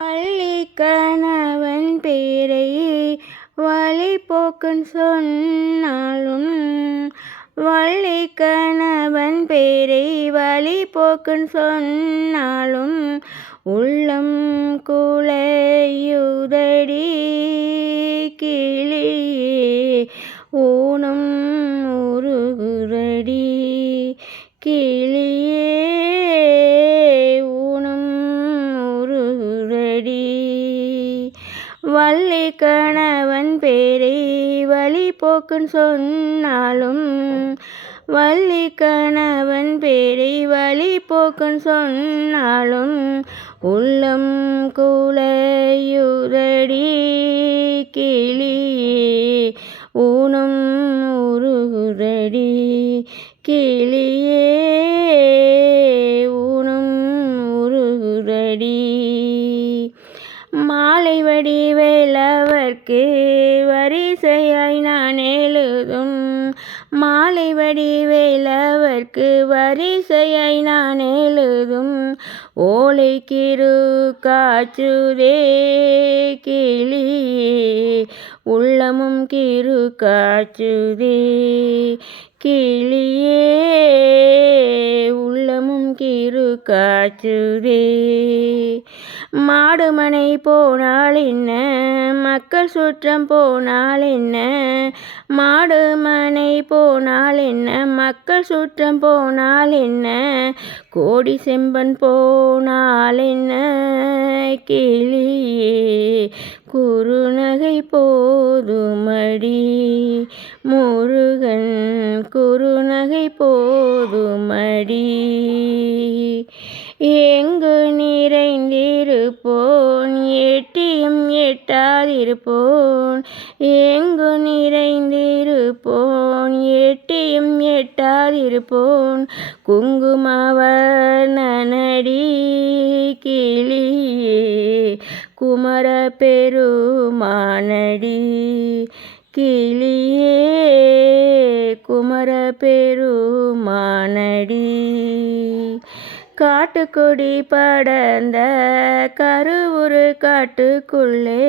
வள்ளி கணவன் பேரை வழிபோக்கன் சொன்னாலும் வள்ளி கணவன் பேரை வழிபோக்கன் சொன்னாலும் உள்ளம் குலையுதடி கிளியே ஊனம் உருகுதடி கிளியே ஊனம் உருகுதடி. வள்ளி கணவன் பேரை வழிபோக்கன் சொன்னாலும் வள்ளி கணவன் பேரை வழிபோக்கன் சொன்னாலும் உள்ளம் குலையுதடி கிளியே ஊனம் உருகுதடி கிளியே ஊனம் உருகுதடி. மாலை வடிவேலவர்க்கு வரிசையாய் நான் எழுதும் மாலை வடிவேலவர்க்கு வரிசையாய் நான் எழுதும் ஓலை கிரு காச்சுதே கிளியே உள்ளமும் கிரு காச்சுதே கிளியே உள்ளமும் கிரு காச்சுதே. மாடுமனை போனால் என்ன மக்கள் சுற்றம் போனால் என்ன மாடுமனை போனால் என்ன மக்கள் சுற்றம் போனால் என்ன கோடி செம்பன் போனால் என்ன கிளியே குறுநகை போதுமடி முருகன் குறுநகை போதுமடி. எங்கு நிறைந்திருப்போன் எட்டியும் எட்டாதிருப்போன் எங்கு நிறைந்திருப்போன் எட்டியும் எட்டாதிருப்போன் குங்குமவர்ணனடி கிளியே குமர பெருமானடி கிளியே குமர பெருமானடி. காட்டுக்கொடி படர்ந்த கருவுரு காட்டுக்குள்ளே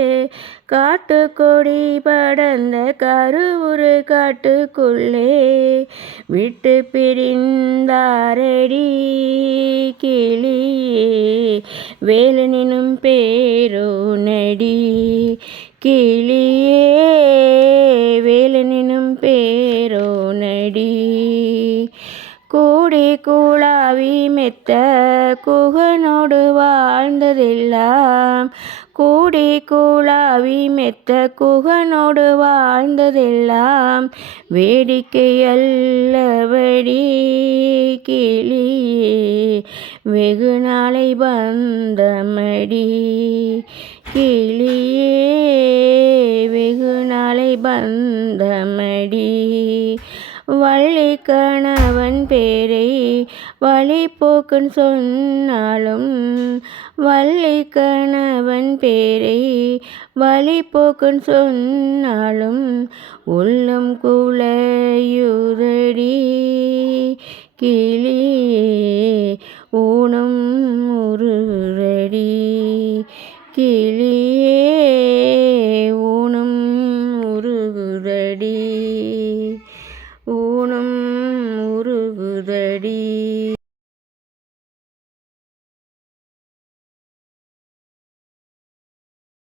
காட்டுக்கொடி படர்ந்த கருவுரு காட்டுக்குள்ளே விட்டு பிரிந்தாரடி கிளியே வேலனினும் பேரோனடி கிளியே வேலனினும் பேரோனடி. கூடி கூழாவி மெத்த குகனோடு வாழ்ந்ததெல்லாம் கூடி கூழாவி மெத்த குகனோடு வாழ்ந்ததெல்லாம் வேடிக்கை அல்லவடி கிளியே வெகு நாளை பந்தமடி கிளியே வெகு நாளை பந்தமடி. வள்ளி கணவன் பேரை வழிபோக்கன் சொன்னாலும் வள்ளி கணவன் பேரை வழிபோக்கன் சொன்னாலும் உள்ளம் குலையுதடி கிளியே ஊனம் உருகுதடி கிளியே